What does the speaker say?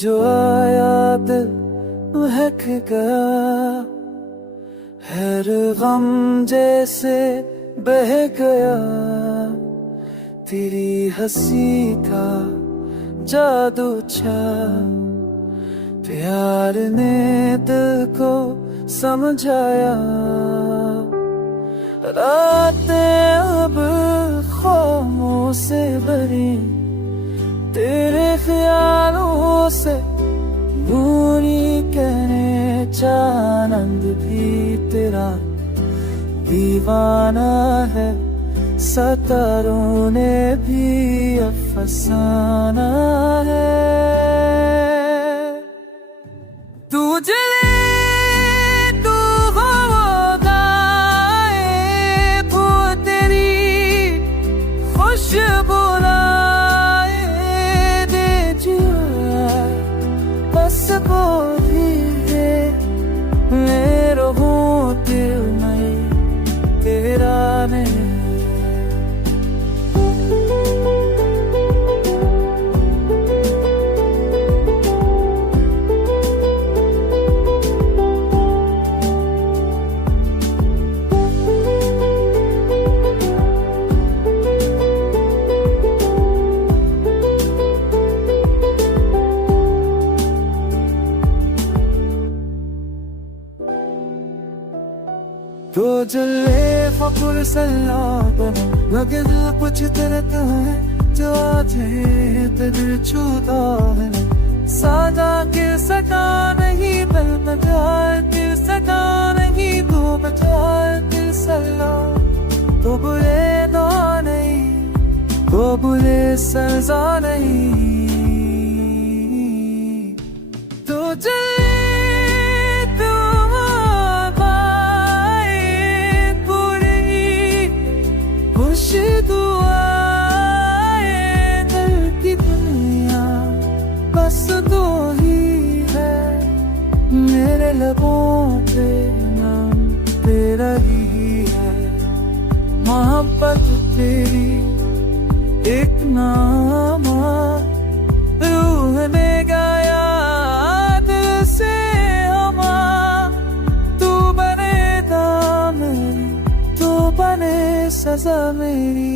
जो आया दिल महक गया, हर गम जैसे बह गया। तेरी हंसी का जादू छा, प्यार ने दिल को समझाया। रातें अब ख्वाबों से भरी, तेरे ख्यालों से दूरी कहने चांद भी तेरा दीवाना है। सितारों ने भी अफसाना है। तू जले तू गाए वो तेरी खुशबू लाए दे जिया, बस वो भी है मेरा हूँ दिल में तेरा नहीं। तो जले फकुर सल्लाब लगे दिल कुछ तरत है, जो आज दिल छूता है। साजा के सका नहीं बल बजाए, दिल सका नहीं तो बजाए दिल सल्ला। तो बुरे दो नहीं, तो बुरे सजा नहीं। तो जले बस दो ही है मेरे लबों पे नाम तेरा ही है। मोहब्बत तेरी एक नामा, रूह ने गाया दिल से हमा। तू बने दाम मेरी, तू बने सजा मेरी।